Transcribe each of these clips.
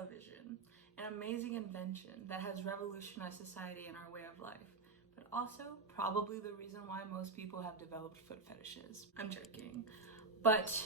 television, an amazing invention that has revolutionized society and our way of life, but also probably the reason why most people have developed foot fetishes. I'm joking. But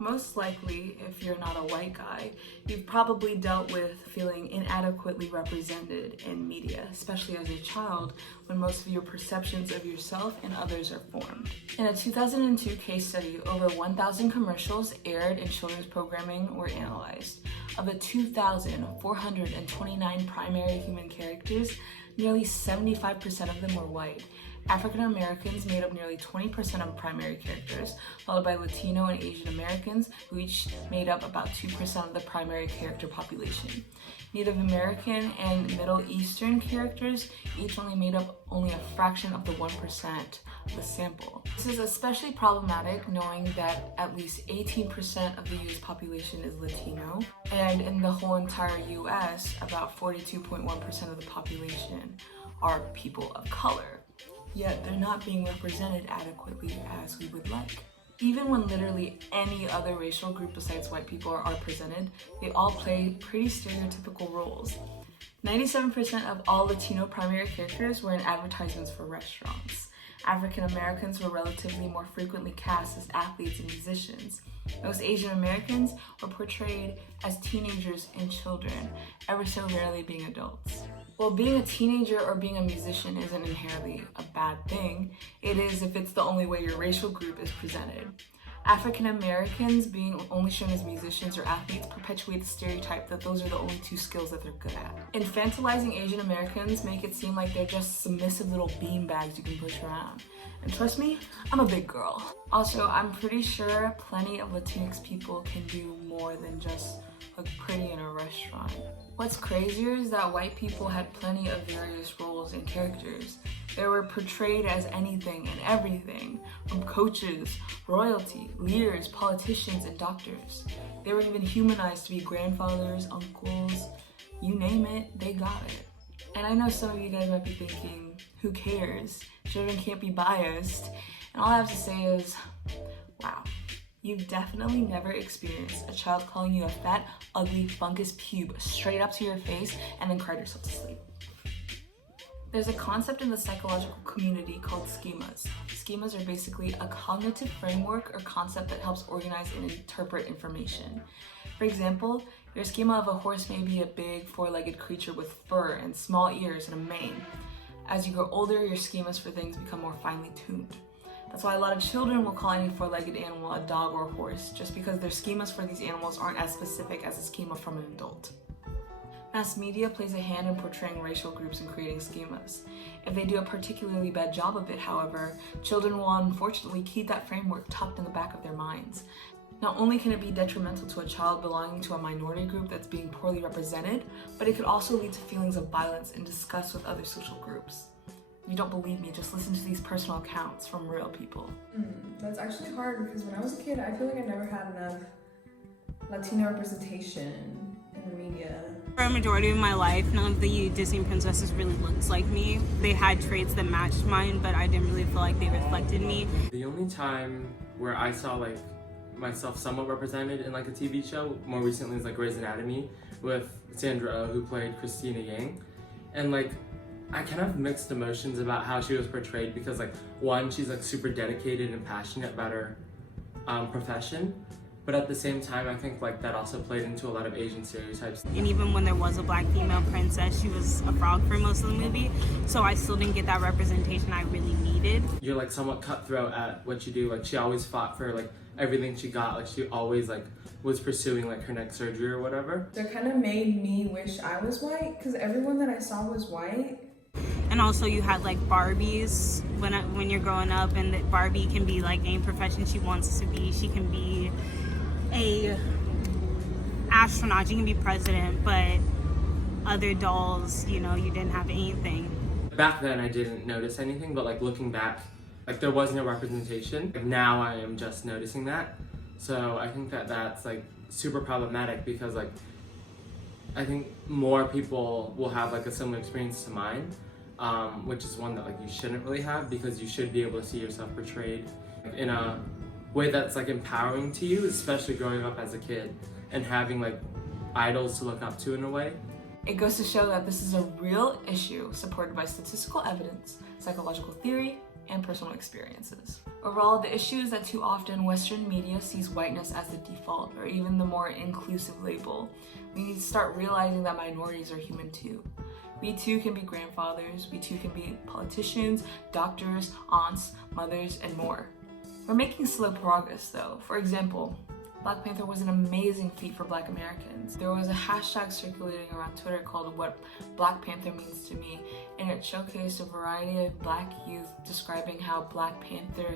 most likely, if you're not a white guy, you've probably dealt with feeling inadequately represented in media, especially as a child, when most of your perceptions of yourself and others are formed. In a 2002 case study, over 1,000 commercials aired in children's programming were analyzed. Of the 2,429 primary human characters, nearly 75% of them were white. African Americans made up nearly 20% of primary characters, followed by Latino and Asian Americans, who each made up about 2% of the primary character population. Native American and Middle Eastern characters each only made up only a fraction of the 1% of the sample. This is especially problematic knowing that at least 18% of the US population is Latino, and in the whole entire US, about 42.1% of the population are people of color. Yet they're not being represented adequately as we would like. Even when literally any other racial group besides white people are presented, they all play pretty stereotypical roles. 97% of all Latino primary characters were in advertisements for restaurants. African Americans were relatively more frequently cast as athletes and musicians. Most Asian Americans were portrayed as teenagers and children, ever so rarely being adults. While being a teenager or being a musician isn't inherently a bad thing, it is if it's the only way your racial group is presented. African Americans being only shown as musicians or athletes perpetuate the stereotype that those are the only two skills that they're good at. Infantilizing Asian Americans make it seem like they're just submissive little beanbags you can push around. And trust me, I'm a big girl. Also, I'm pretty sure plenty of Latinx people can do more than just look pretty in a restaurant. What's crazier is that white people had plenty of various roles and characters. They were portrayed as anything and everything, from coaches, royalty, leaders, politicians, and doctors. They were even humanized to be grandfathers, uncles, you name it, they got it. And I know some of you guys might be thinking, who cares? Children can't be biased. And all I have to say is, wow. You've definitely never experienced a child calling you a fat, ugly, fungus pube straight up to your face and then cried yourself to sleep. There's a concept in the psychological community called schemas. Schemas are basically a cognitive framework or concept that helps organize and interpret information. For example, your schema of a horse may be a big, four-legged creature with fur and small ears and a mane. As you grow older, your schemas for things become more finely tuned. That's why a lot of children will call any four-legged animal a dog or a horse, just because their schemas for these animals aren't as specific as a schema from an adult. Mass media plays a hand in portraying racial groups and creating schemas. If they do a particularly bad job of it, however, children will unfortunately keep that framework tucked in the back of their minds. Not only can it be detrimental to a child belonging to a minority group that's being poorly represented, but it could also lead to feelings of violence and disgust with other social groups. If you don't believe me, just listen to these personal accounts from real people. That's actually hard because when I was a kid, I feel like I never had enough Latino representation in the media. For a majority of my life, none of the Disney princesses really looked like me. They had traits that matched mine, but I didn't really feel like they reflected me. The only time where I saw like myself somewhat represented in like a TV show, more recently, is like Grey's Anatomy with Sandra Oh, who played Christina Yang. And like, I kind of have mixed emotions about how she was portrayed because like, one, she's like super dedicated and passionate about her profession, but at the same time I think like that also played into a lot of Asian stereotypes. And even when there was a black female princess, she was a frog for most of the movie, so I still didn't get that representation I really needed. You're like somewhat cutthroat at what you do. Like she always fought for like everything she got. Like she always like was pursuing like her next surgery or whatever. So it kind of made me wish I was white because everyone that I saw was white. And also you had like Barbies when you're growing up, and that Barbie can be like any profession she wants to be. She can be a astronaut, she can be president, but other dolls, you know, you didn't have anything. Back then I didn't notice anything, but like looking back, like there was no representation. Now I am just noticing that. So I think that that's like super problematic because like I think more people will have like a similar experience to mine, which is one that like you shouldn't really have, because you should be able to see yourself portrayed in a way that's like empowering to you, especially growing up as a kid and having like idols to look up to in a way. It goes to show that this is a real issue supported by statistical evidence, psychological theory, and personal experiences. Overall, the issue is that too often Western media sees whiteness as the default or even the more inclusive label. We need to start realizing that minorities are human too. We too can be grandfathers, we too can be politicians, doctors, aunts, mothers, and more. We're making slow progress though. For example, Black Panther was an amazing feat for Black Americans. There was a hashtag circulating around Twitter called "What Black Panther Means to Me," and it showcased a variety of Black youth describing how Black Panther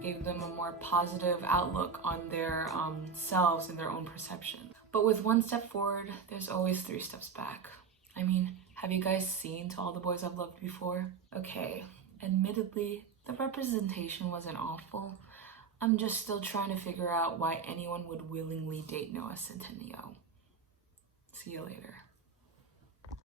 gave them a more positive outlook on their selves and their own perception. But with one step forward, there's always 3 steps back. I mean, have you guys seen To All the Boys I've Loved Before? Okay, admittedly, the representation wasn't awful. I'm just still trying to figure out why anyone would willingly date Noah Centineo. See you later.